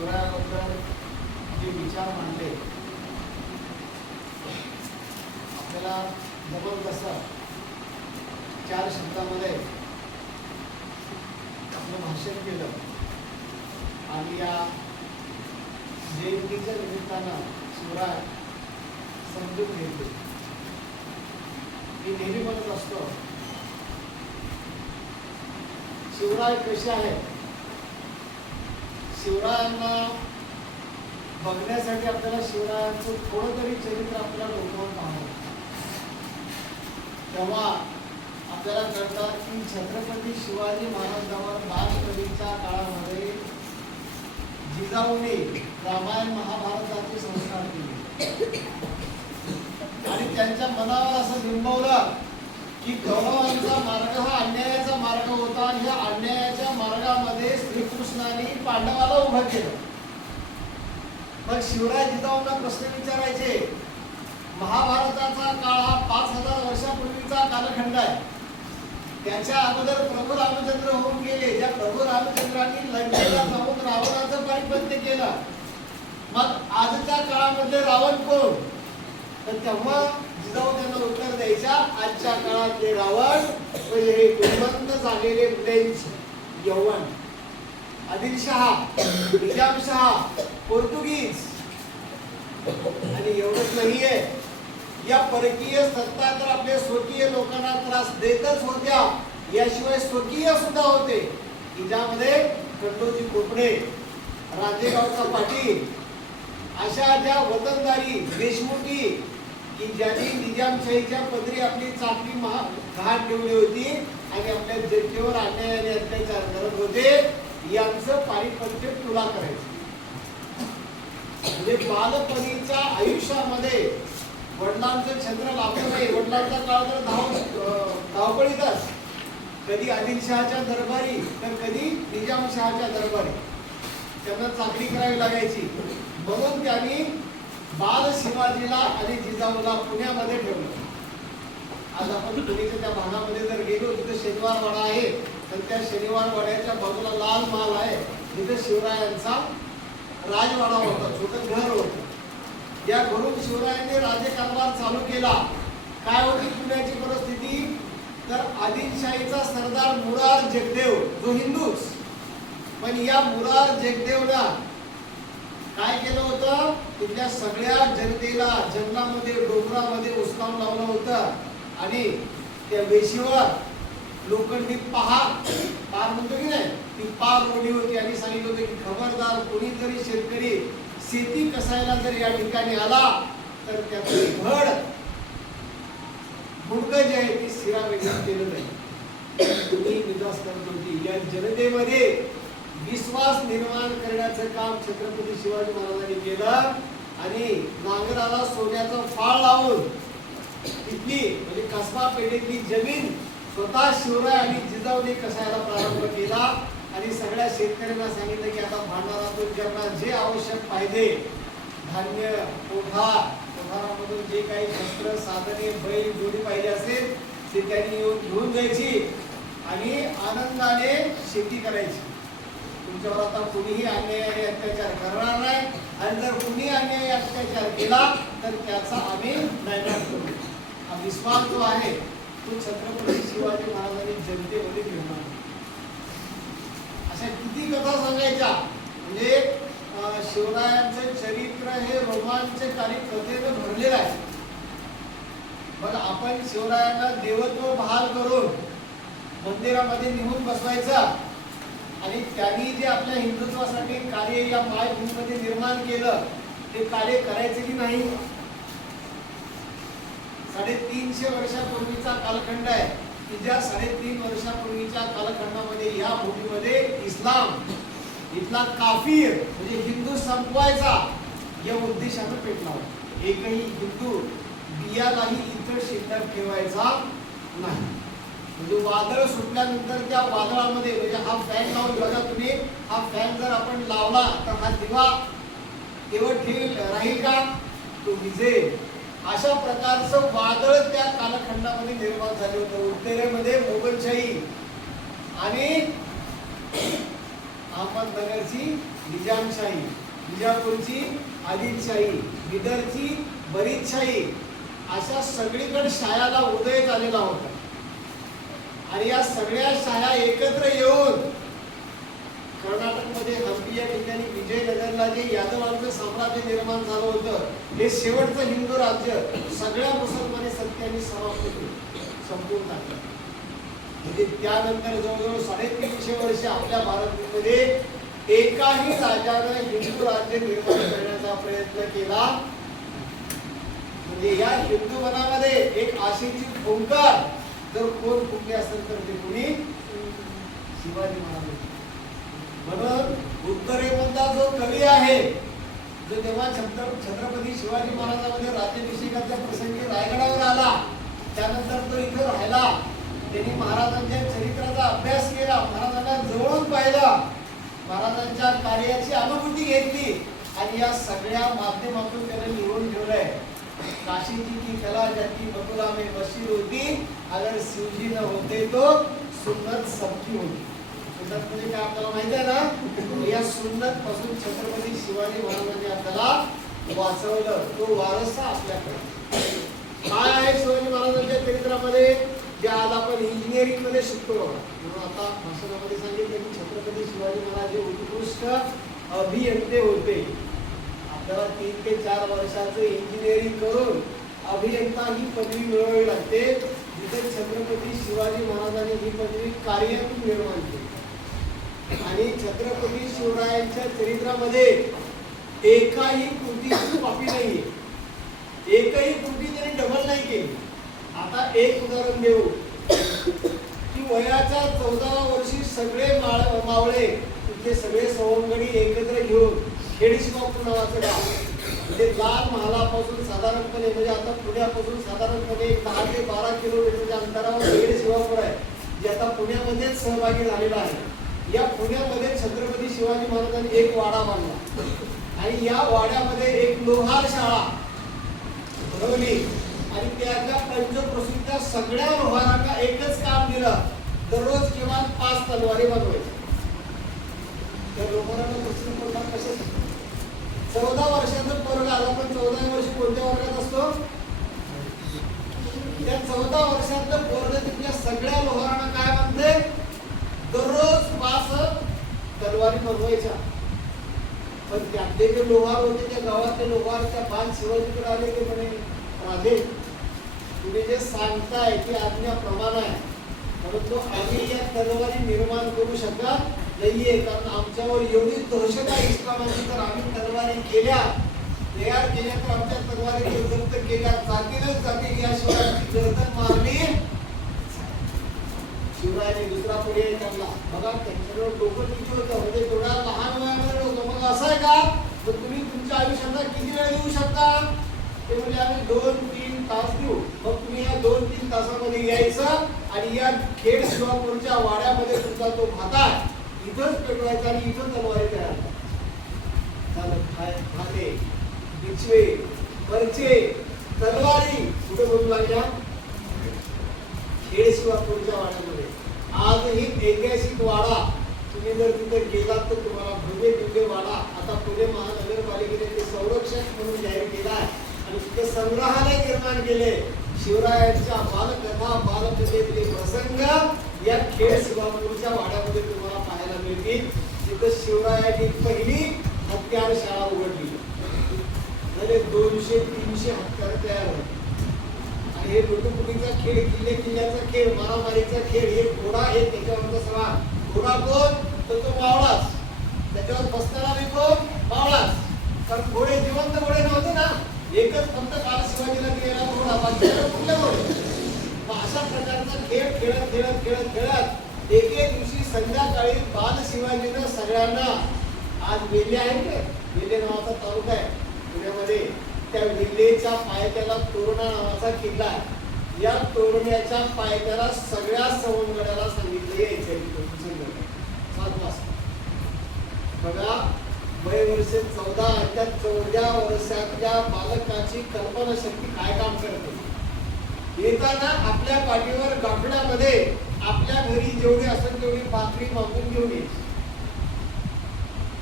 शिवरायाबद्दल जे विचार मांडले आपल्याला जबरदस्त 4 शब्दामध्ये आपलं भाषण केलं आणि या जयंतीच्या निमित्तानं शिवराय समजून घेतले. मी नेहमी म्हणत असतो शिवराय कसे आहेत. शिवरायांना बघण्यासाठी आपल्याला शिवरायांचं थोडं तरी चरित्र आपल्याला डोक्यावर पाहावं, तेव्हा आपल्याला कळतं की छत्रपती शिवाजी महाराजांवर बालपणीच्या काळामध्ये जिजाऊने रामायण महाभारताचे संस्कार केले आणि त्यांच्या मनावर असं बिंबवलं की कौरवांचा मार्ग हा अन्यायाचा मार्ग होता आणि ह्या अन्यायाच्या मार्गामध्ये श्रीकृष्णाने पांडवाला उभं केलं. मग शिवराय जिजाऊंना प्रश्न विचारायचे. महाभारताचा काळ हा 5000 वर्षापूर्वीचा कालखंड आहे. त्याच्या अगोदर प्रभू रामचंद्र होऊन गेले. ज्या प्रभू रामचंद्रांनी लंकेला जाऊन रावणाचं पारिपत्य केलं. मग आजच्या काळामध्ये रावण कोण? तर तेव्हा जिजाऊ त्यांना उत्तर द्यायच्या, आजच्या काळातले रावण म्हणजे हे गुणवंत झालेले फ्रेंच, यवन, आदिलशहा, निजामशहा, पोर्तुगीज. आणि एवढंच नाहीये, या परकीय सत्ता तर आपल्या स्वकीय लोकांना त्रास देतच होत्या, याशिवाय स्वकीय सुद्धा होते की ज्यामध्ये खंडोजी कोपडे, राजेगावचा पाटील अशा ज्या वतनदारी देशमुखी की ज्यांनी निजामशाहीच्या पदरी आपली चाकरी घाट ठेवली होती आणि आपल्या जनतेवर अन्याय आणि अत्याचार करत होते, यांचं पारिपत्य तुला करायचं. म्हणजे बालपणीच्या आयुष्यामध्ये वडिलांचं छत्र लाभलं नाही. वडिलांचा काळ तर धावपळीतच, कधी आदिलशहाच्या दरबारी तर कधी निजामशहाच्या दरबारी त्यांना चाकरी करावी लागायची. म्हणून त्यांनी बाल शिवाजीला आणि जिजाऊला पुण्यामध्ये ठेवलं. आज आपण पुण्याच्या त्या भागामध्ये जर गेलो तिथे शनिवार वाडा आहे, तर त्या शनिवार वाड्याच्या बाजूला लाल महाल आहे, तिथे शिवरायांचा राजवाडा होता, छोटं घर होतं. या घरून शिवरायांनी राज्यकारभार चालू केला. काय होती पुण्याची परिस्थिती? तर आदिलशाहीचा सरदार मुरार जगदेव जो हिंदूच, पण या मुरार जगदेवला काय केलं होतं? तिथल्या सगळ्या जनतेला जंगलामध्ये डोंगरामध्ये उचलावून लावलं होतं आणि त्या वेशीवर लोखंडी पार म्हणतो की नाही, ती पार रोवली होती आणि सांगितलं होतं की खबरदार कोणी जरी शेतकरी शेती कसायला जर या ठिकाणी आला तर त्याचं घड मुंडकं जे आहे ती शिरावेक्षण केलं नाही. तुम्ही निदास करत होती. या जनतेमध्ये विश्वास निर्माण करण्याचं काम छत्रपती शिवाजी महाराजांनी केलं आणि नांगराला सोन्याचं फाळ लावून तिथली म्हणजे कसबा पेठेतली जमीन स्वतः शिवराय आणि जिजाऊने कसायला प्रारंभ केला आणि सगळ्या शेतकऱ्यांना सांगितलं की आता भांडारातून ज्यांना जे आवश्यक पाहिजे, धान्य, कोठारामधून जे काही शस्त्र साधने, बैल जोडी पाहिजे असेल ते त्यांनी येऊन घेऊन जायची आणि आनंदाने शेती करायची. तुमच्यावर आता कुणीही अन्याय आणि अत्याचार करणार नाही आणि जर कुणी अन्याय अत्याचार केला तर त्याचा आम्ही नायनाट करू. हा विश्वास जो आहे तो छत्रपती शिवाजी महाराजांनी जनतेमध्ये ठेवला. अशा किती कथा सांगायच्या. म्हणजे शिवरायांचं चरित्र हे रोमांचकारी कथेनं भरलेलं आहे. बघा, आपण शिवरायांना देवत्व बहाल करून मंदिरामध्ये निघून बसवायचं आणि त्यांनी जे आपल्या हिंदुत्वासाठी कार्य या मायभूमीमध्ये निर्माण केलं ते कार्य करायचे की नाही? 350 वर्षापूर्वीचा कालखंड आहे की ज्या 350 वर्षापूर्वीच्या कालखंडामध्ये या भूमीमध्ये इस्लाम इथला काफिर म्हणजे हिंदू संपवायचा या उद्देशानं पेटला होता. एकही हिंदू बियालाही इथं शिल्लक ठेवायचा नाही. म्हणजे वादळ सुटल्यानंतर त्या वादळामध्ये म्हणजे हा फॅन लावून बघा तुम्ही, हा फॅन जर आपण लावला तर हा दिवा तेवढ राहील का? तो विझेल. अशा प्रकारचं वादळ त्या कालखंडामध्ये निर्माण झाले होतं. उत्तरेमध्ये मोगलशाही आणि अहमदनगरची निजामशाही, विजापूरची आदिलशाही, बिदरची बरीदशाही, अशा सगळीकडे शायाला उदय झालेला होता. आणि या सगळ्या शाया एकत्र येऊन कर्नाटकमध्ये हंपी या ठिकाणी विजयनगरला जे यादवांचं साम्राज्य निर्माण झालं होतं, हे शेवटचं हिंदू राज्य सगळ्या मुसलमानी सत्यांनी समाप्त केलं, संपवून टाकलं. म्हणजे त्यानंतर जवळजवळ 350 वर्ष आपल्या भारतमध्ये एकाही राजाने हिंदू राज्य निर्माण करण्याचा प्रयत्न केला. म्हणजे या हिंदू मनामध्ये एक आशेची फुंकार जर कोण फुंकली असेल तर ते कोणी शिवाजी महाराज. म्हणून उत्तरेमधला जो कवी आहे, जो जेव्हा छत्रपती शिवाजी महाराजांमध्ये राज्याभिषेकाच्या प्रसंगी रायगडावर आला, त्यानंतर तो इथं राहिला, त्यांनी महाराजांच्या चरित्राचा अभ्यास केला, महाराजांना जवळून पाहिलं, महाराजांच्या कार्याची अनुभूती घेतली आणि या सगळ्या माध्यमातून त्याने लिहून ठेवलंय. काशीजी की कला जाती मथुरा में बशी होती, अगर शिवजी न होते तो सुन्नत सबकी होती. सुन्नत म्हणजे काय आपल्याला माहिती आहे ना, या सुन्नत पासून छत्रपती शिवाजी महाराजांनी आपल्याला वाचवलं. तो वारसा आपल्याकडे काय आहे शिवाजी महाराजांच्या चरित्रामध्ये, जे आज आपण इंजिनिअरिंग मध्ये शिकतो. म्हणून आता भाषणामध्ये सांगितलं की छत्रपती शिवाजी महाराज हे उत्कृष्ट अभियंते होते. आपल्याला 3 ते 4 वर्षाचं इंजिनिअरिंग करून अभियंता ही पदवी मिळवावी लागते. जिथे छत्रपती शिवाजी महाराजांनी ही पदवी कार्यातून निर्माण केली. आणि छत्रपती शिवरायांच्या चरित्रामध्ये एकाही कृतीची कॉपी नाहीये, एकही कृती त्यांनी डबल नाही केली. आता एक उदाहरण देऊ की वयाच्या 14व्या वर्षी सगळे मावळे तिथे सगळे सवंगडी एकत्र घेऊन खेडशिवापूर नावाचं गाव, म्हणजे लाल महालापासून साधारणपणे, म्हणजे आता पुण्यापासून साधारणपणे 10 ते 12 किलोमीटरच्या अंतरावर खेडशिवापूर आहे, जे आता पुण्यामध्येच सहभागी झालेला आहे. या पुण्यामध्ये छत्रपती शिवाजी महाराजांनी एक वाडा बांधला आणि या वाड्यामध्ये एक लोहार शाळा भरवली आणि त्याच्या पंचप्रसूतीच्या सगळ्या लोहारांना एकच काम दिलं, दररोज किमान 5 तलवारी बनवायच्या. त्या लोहारांना प्रश्न पडला कसे, 14 वर्षाचं पोरग आला, पण 14व्या वर्षी कोणत्या वर्गात असतो, त्या 14 वर्षाचं पोरग तिथल्या सगळ्या लोहारांना काय म्हणते, दररोज 5 तलवारी बनवायच्या. पण त्यातले जे लोहार होते, त्या गावातले लोहार त्या 5 शिवाजीकडे आले ते म्हणे, राजे तुम्ही जे सांगताय ते आज्ञाप्रमाण आहे, परंतु आम्ही या तलवारी निर्माण करू शकत नाहीये, कारण आमच्यावर एवढी दहशत आहे इस्लामाची. तर आम्ही तलवारी केल्या, तयार केल्या तर आमच्या तलवारी जप्त केल्या जातीलच जातील, याशिवाय गर्दन मारली. शिवरायाने दुसरा पर्याय काढला. बघा त्यांच्याकडे डोकं किती होतं, म्हणजे थोडा लहान वयामध्ये होतं. मग असं आहे का, तर तुम्ही तुमच्या आयुष्याला किती वेळ देऊ शकता, ते म्हणजे आम्ही 2-3 तास देऊ. मग तुम्ही या 2-3 तासामध्ये यायचं आणि या खेड शिवापूरच्या वाड्यामध्ये तुमचा तो भाता इथंच पेटवायचा आणि इथं तलवारी तयार झालं. भाते, बिछवे, परचे, तलवारी कुठे बनवू लागल्या, खेड शिवापूरच्या वाड्यामध्ये. आजही ऐतिहासिक वाडा, तुम्ही जर तिथे गेलात तर तुम्हाला भव्य दिव्य वाडा आता पुणे महानगरपालिकेने ते संरक्षक म्हणून जाहीर केला आहे आणि तिथे संग्रहालय निर्माण केले. शिवरायांच्या बालकथा, बालकथेतले प्रसंग या खेड शिवापूरच्या वाड्यामध्ये तुम्हाला पाहायला मिळतील. तिथे शिवरायांनी पहिली हत्यार शाळा उघडली. 200-300 हत्यार तयार होते. आणि हे लुटुपुटीचा खेळ, किल्ल्याचा खेळ, मारामारीचा खेळ, हे घोडा हे त्याच्यावरचा सवार. घोडा कोण, तर तो मावळाच, त्याच्यावर बसताना बी कोण, मावळाच. कारण घोडे जिवंत घोडे नव्हते ना, एकच फक्त काल शिवाजीला दिलेला घोडा, बाकी कुठले घोडे. अशा प्रकारचा खेळ खेळत खेळत खेळत खेळत एके दिवशी संध्याकाळी बाल शिवाजीनं सगळ्यांना, आज वेल्हे आहे का, वेल्हे नावाचा तालुका आहे पुण्यामध्ये, त्या वेल्हेच्या पायथ्याला तोरणा नावाचा किल्ला आहे. या तोरण्याच्या पायथ्याला सगळ्या सवंगड्याला सांगितले यायचे 7 वाजता. बघा वय वर्ष 14, त्या 14 वर्षातल्या बालकाची कल्पनाशक्ती काय काम करते. येताना आपल्या पाठीवर गाठड्यामध्ये आपल्या घरी जेवढी असेल तेवढी भाकरी मागून घेऊन यायची.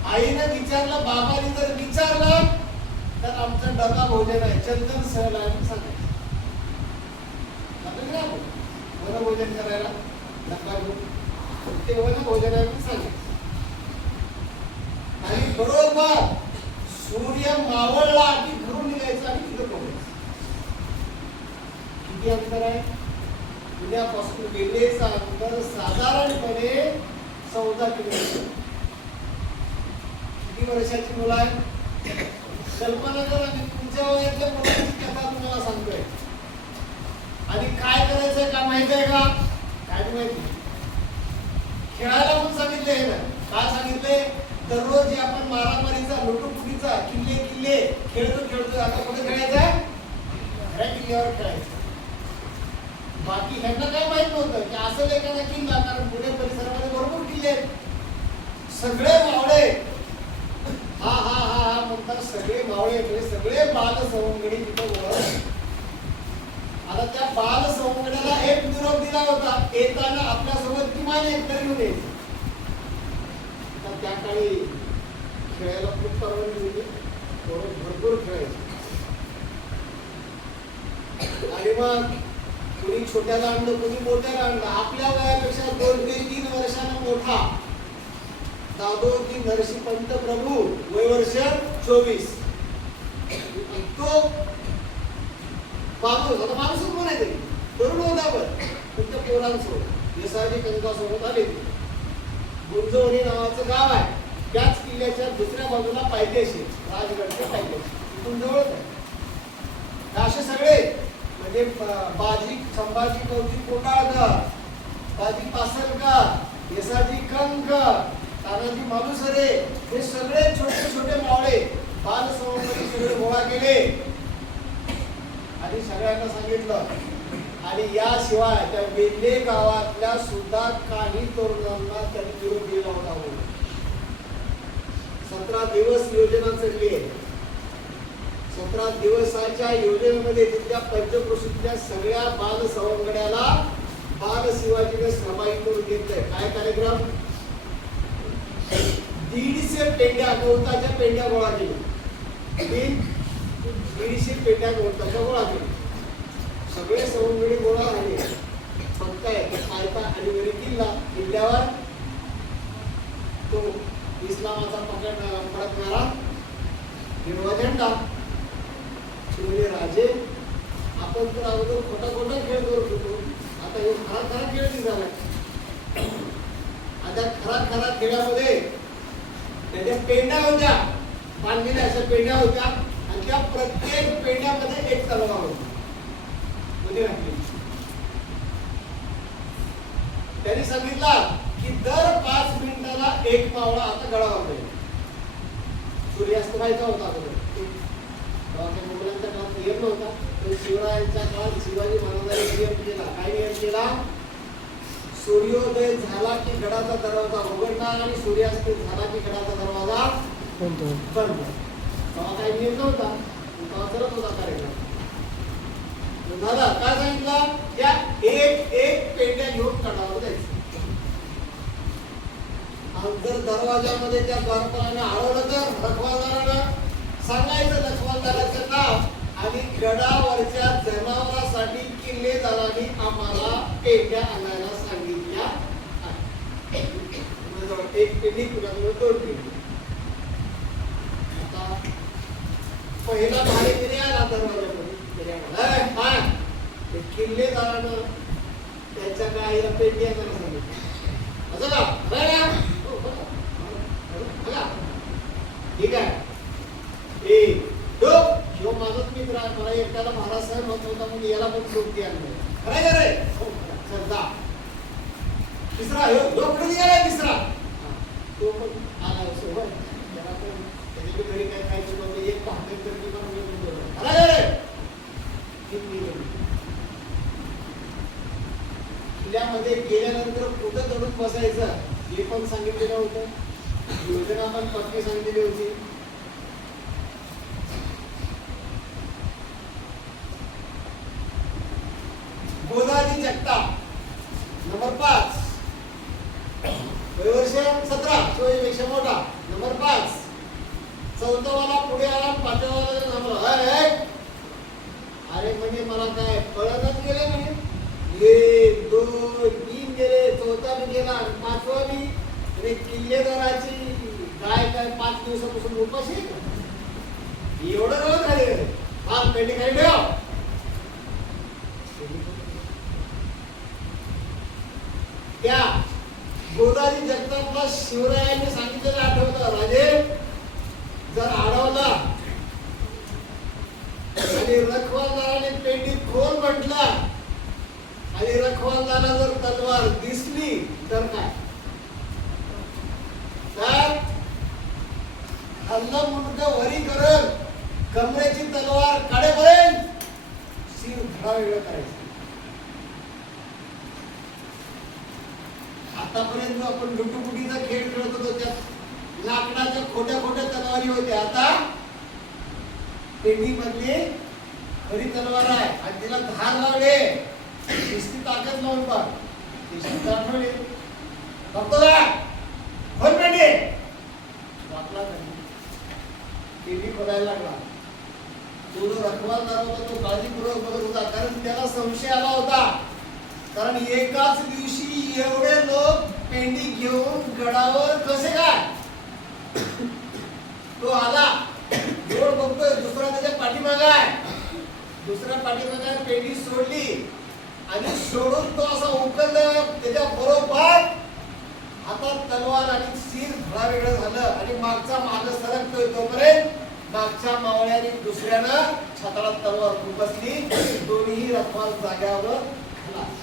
आईनं विचारलं, बाबाने जर विचारलं तर आमचं डबा भोजन आहे, चंदन सहल आहे म्हणून सांगायचं. वन भोजन करायला डबा घेऊन ते वन भोजन आहे म्हणून सांगायचं. आणि बरोबर सूर्य मावळला की घरून निघायचं आणि तिथं पोहोचायचं. किती अंतर आहे? पुण्यापासून वेल्हेचं अंतर साधारणपणे 14 किलोमीटर. किती वर्षाची मुलं आहे? कल्पना करा, मी तुमच्या वयातल्या मुलांची कथा तुम्हाला सांगतोय. आणि काय करायचंय का माहित आहे का? काय माहिती? खेळायला पण सांगितले आहे ना. काय सांगितले? दररोज आपण मारामारीचा, लुटुपुटीचा, किल्ले किल्ले खेळतो. आता कुठे खेळायचं? खऱ्या किल्ल्यावर खेळायचं. बाकी ह्यांना काय माहित नव्हतं की असं एखादा किल्ला, कारण पुणे परिसरामध्ये भरपूर किल्ले आहेत. सगळे मावळे हा हा हा हा म्हणतात, सगळे मावळे म्हणजे सगळे बाल सवंगडी तिथं गोळा. आता त्या बाल सवंगड्याला एक निरोप दिला होता, येताना आपल्यासोबत किमान एक तरी येऊन यायचं. त्या काळी खेळायला खूप परवानगी होती, भरपूर खेळायचे. आणि मग कुणी छोट्याला आणलं, कुणी मोठ्याला आणलं. आपल्या वयापेक्षा 2 ते 3 वर्षांना मोठा दादोजी नरसिंहपंत प्रभू, वय वर्ष 24. तो माणूस, आता माणूसच म्हणायचे, तरुण होता पण त्या पोरांसोबत यसाजी कंकासोबत आले. गुंजवणी नावाचं गाव आहे, त्याच किल्ल्याच्या दुसऱ्या बाजूला पायथ्याशी, राजगडच्या पायथ्याशी, इथून जवळच आहे. असे सगळे म्हणजे बाजी संभाजी कवजी कोंडाळकर, बाजी पासलकर, यसाजी कंक, तानाजी मालुसरे, हे सगळे छोटे छोटे मावळे बाल सवंगडी सगळे गोळा केले आणि सगळ्यांना सांगितलं. आणि याशिवाय त्या वेल्हे गावातल्या सुद्धा काही तरुणांना त्यांनी निरोप दिला होता. 17 दिवस योजना चालली आहे. 17 दिवसाच्या योजनेमध्ये तिथल्या पंचक्रोशीतल्या सगळ्या बाल सवंगड्याला बाल शिवाजीने सहभागी करून घेतलंय. काय कार्यक्रम? 150 पेंड्या, गवताच्या पेंड्या गोळा केल्या. 150 पेंड्या गवताच्या गोळा केल्या. सगळे सवंगडी गोळा झाले. बघताय पायथा आणि वरी किल्ल्यावर तो इस्लामाचा फडकणारा हिरवा झेंडा. राजे, आपण तर अगोदर खोटा खेळ करत होतो, आता हे खरा खेळ झाला. आता खरा खेळामध्ये त्याच्या पेंड्या होत्या, बांधलेल्या अशा पेंड्या होत्या आणि त्या प्रत्येक पेंड्यामध्ये एक तलवार होती. त्यांनी सांगितलं की दर 5 मिनिटाला एक मावळा आता गळावा पाहिजे. सूर्यास्त व्हायचा होता अगोदर. मुघलांच्या काळात नियम नव्हता, पण शिवरायांच्या काळात शिवाजी महाराजांनी नियम केला. काय नियम केला? सूर्योदय झाला की गडाचा दरवाजा उघडणार आणि सूर्यास्त झाला की गडाचा दरवाजा बंद. तेव्हा काही नियम नव्हता, तेव्हा करत होता कार्यक्रम. दादा काय सांगितलं? त्या एक पेंड्या घेऊन गडावर जायचं. जर दरवाजामध्ये त्या द्वारपालाने आळवलं तर रखवालदारानं सांगायचं लखवालदाराचं नाव आणि गडावरच्या जनावरांसाठी किल्लेदारांनी आम्हाला पेंड्या आणायला सांगितल्या. एक पेंडी कुणाजवळ 2 पेंडी. आता पहिला भाडेकरी आला दरवाजामध्ये, किल्लेदारानं त्याच्या गाईला पेंडी आणायला सांगितलं. असं का? ठीक आहे. शिव माझाच मित्र आहे, मला एकट्याला महाराज साहेब म्हणत होता म्हणून याला पण सोबती आणलं. खरं का रे? तिसरा कुठे निघाला? तिसरा तो पण आला सोबत. त्याला पण त्याच्या घरी काय खायचं नव्हतं, एक भाकर करते पण खरं रे. किल्ल्यामध्ये गेल्यानंतर कुठं चढून बसायचं हे पण सांगितलेलं होतं. योजना पण पक्की सांगितलेली होती. गोदाजी जगताप, नंबर 5, वयवर्ष 17 शिवाजीपेक्षा मोठा. नंबर 5 चौथावाला पुढे आला, पाचवाला थांबला. अरे म्हणजे मला काय कळतच गेले म्हणे. 1 2 3 गेले, चौथा बी गेला, पाचवा बी. अरे किल्लेदाराची काय 5 दिवसापासून उपाशी आहे का? एवढं गवत खाली गेले. हा पेंडी खाली ठेव. त्या गोदारी जगतापला शिवरायांनी सांगितलेलं आठवतं, राजे जर अडवला आणि रखवालदाराने पेंडीत खोल म्हटला आणि रखवालदाराला जर तलवार दिसली तर काय? तर हल्ला मुंडक वरी करत कमरेची तलवार काढेपर्यंत शिर धडा वेगळं करायचं. आतापर्यंत आपण लुटुपुटीचा खेळ खेळत होतो, त्यात लाकडाच्या खोट्या खोट्या तलवारी होत्या. आता पेंडी मधली खरी तलवार आहे आणि तिला धार लावले, नुसती ताकद लावून पाह आठवले. बघतो का खोल पेंडी वाटला पेंडी खोलायला लागला. तो जो रखवालदार होता तो काळजीपूर्वक बघत होता, कारण त्याला संशय आला होता. कारण एकाच दिवशी एवढे लोक पेंडी घेऊन गडावर कसे काय? तो आला, जोड बघतोय, दुसरा त्याच्या पाठीमागे आहे. दुसऱ्या पाठीमागे पेंडी सोडली आणि सोडून तो असा उकलला, त्याच्या बरोबर हातात तलवार आणि शिर धडा वेगळं झालं आणि मागचा माग सरकतोय. तोपर्यंत मागच्या मावळ्याने दुसऱ्यानं छाताळात तलवार खुपसली. दोन्ही रखवाल जाग्यावर खलास.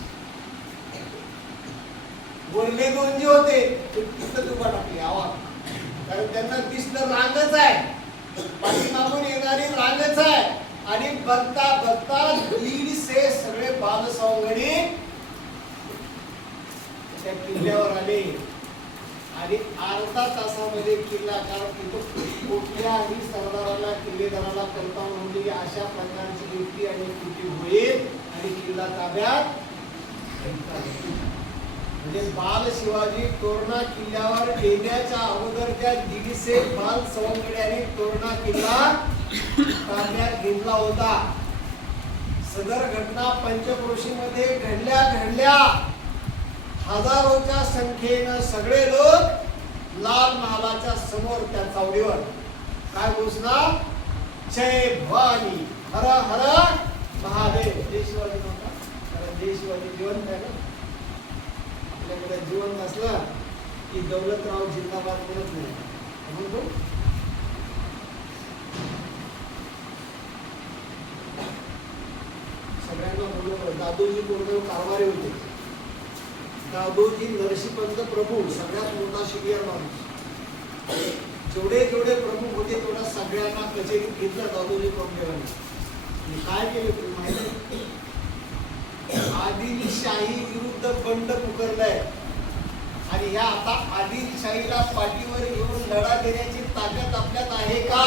वरले दोन जे होते ते तिथं उभा टाकले आवाज, कारण त्यांना दिसलं रांगच आहे, पाठीमागून येणारी रांगच आहे. आणि बघता बघता दीडशे सगळे बालसवंगडी त्या किल्ल्यावर आले आणि अर्धा तासामध्ये किल्ला, कारण तिथं कुठल्याही सरदाराला किल्लेदाराला कल्पना नव्हती की अशा प्रकारची युक्ती आणि कृती होईल आणि किल्ला ताब्यात. म्हणजे बाल शिवाजी तोरणा किल्ल्यावर येण्याच्या अगोदरच्या दीडशे बाल सवंगड्याने तोरणा किल्ला ताब्यात घेतला होता. सदर घटना पंचक्रोशीमध्ये घडल्या. हजारोच्या संख्येनं सगळे लोक लाल महालाच्या समोर त्या चावडीवर काय घोषणा? जय भवानी, हर हर महादेव. जय शिवाजी नव्हता, कारण जय शिवाजी जिवंत आहे ना. आपल्याकडे जीवन नसलं की दौलतराव जिंदाबाद म्हणत नाही म्हणतो. सगळ्यांना बोलवलं. दादोजी कोरदेव कारभारी होते. दादोजी नरसिंहपंत प्रभू सगळ्यात मोठा सिनियर माणूस. जेवढे प्रमुख होते तेवढ्या सगळ्यांना कचेरीत घेतलं दादोजी कोरदेवांनी. काय केले तुम्ही माहिती? आदिलशाही विरुद्ध बंड पुकारलाय आणि ह्या आता आदिलशाहीला पाठीवर घेऊन लढा देण्याची ताकद आपल्यात आहे का?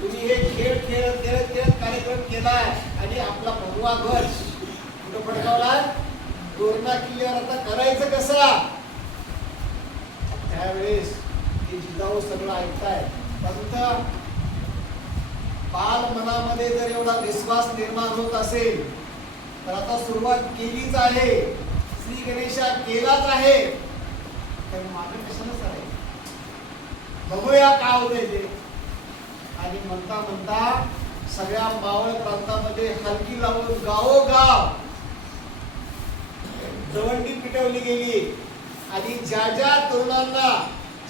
तुम्ही हे खेळ खेळत कार्यक्रम केलाय आणि आपला भगवा ध्वज कुठं फडकावला? तोरणा किल्ल्यावर. आता करायचं कसं? त्यावेळेस ते जिजाऊ सगळं ऐकताय. फक्त बाल मनामध्ये जर एवढा विश्वास निर्माण होत असेल तर आता सुरुवात केलीच आहे. श्री गणेशा केलाच आहे. तर मागे कशाला करायचं? बघूया काय होतंय ते. आणि म्हणता म्हणता सगळ्या मावळ प्रांतामध्ये हलकी लावून गावोगाव दवंडी पिटवली गेली. आणि ज्या ज्या तरुणांना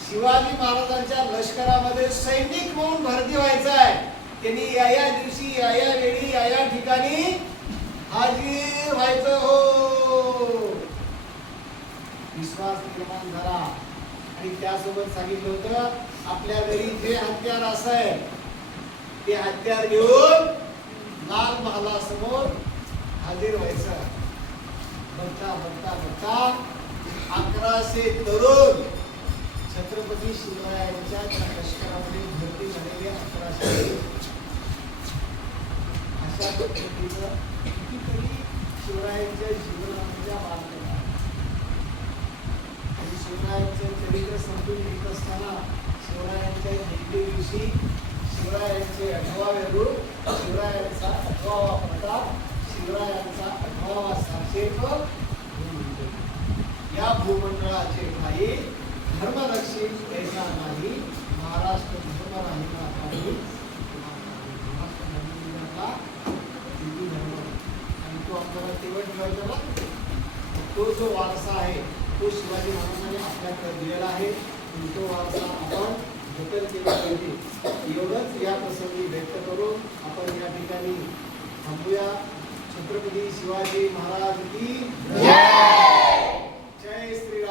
शिवाजी महाराजांच्या लष्करामध्ये सैनिक म्हणून भरती व्हायचं आहे त्यांनी या दिवशी या वेळी या ठिकाणी हाजीर व्हायचं. हो, विश्वास निर्माण झाला. आणि त्यासोबत सांगितलं होतं आपल्या घरी जे हत्यार असेल ते हत्यार घेऊन लाल महालासमोर हाजीर व्हायचं. बघता बघता बघता 1100 तरुण छत्रपती शिवरायांच्या लष्करामध्ये भरती झालेले 1100. अशा पद्धतीनं कितीतरी शिवरायांच्या जीवनाच्या बातम्या. शिवरायांचं चरित्र समजून घेत असताना शिवरायांच्या जयंती दिवशी शिवरायांचे 18वे रूप, शिवरायांचा 18वा प्रताप, शिवरायांचा 18वा साक्षेप या भूमंडळाचे काही धर्मदक्षिण ऐसा नाही महाराष्ट्र धर्म राहिला काही महाराष्ट्र धर्म हिंदू धर्म आणि तो आपल्याला केवळ ठेवायचा ना. तो जो वारसा आहे तो शिवाजी महाराजांनी आपल्याकडे दिलेला आहे. तो वारसा आपण जतन केला पाहिजे. एवढंच या प्रसंगी व्यक्त करून आपण या ठिकाणी थांबूया. छत्रपती शिवाजी महाराज की जय. जय श्री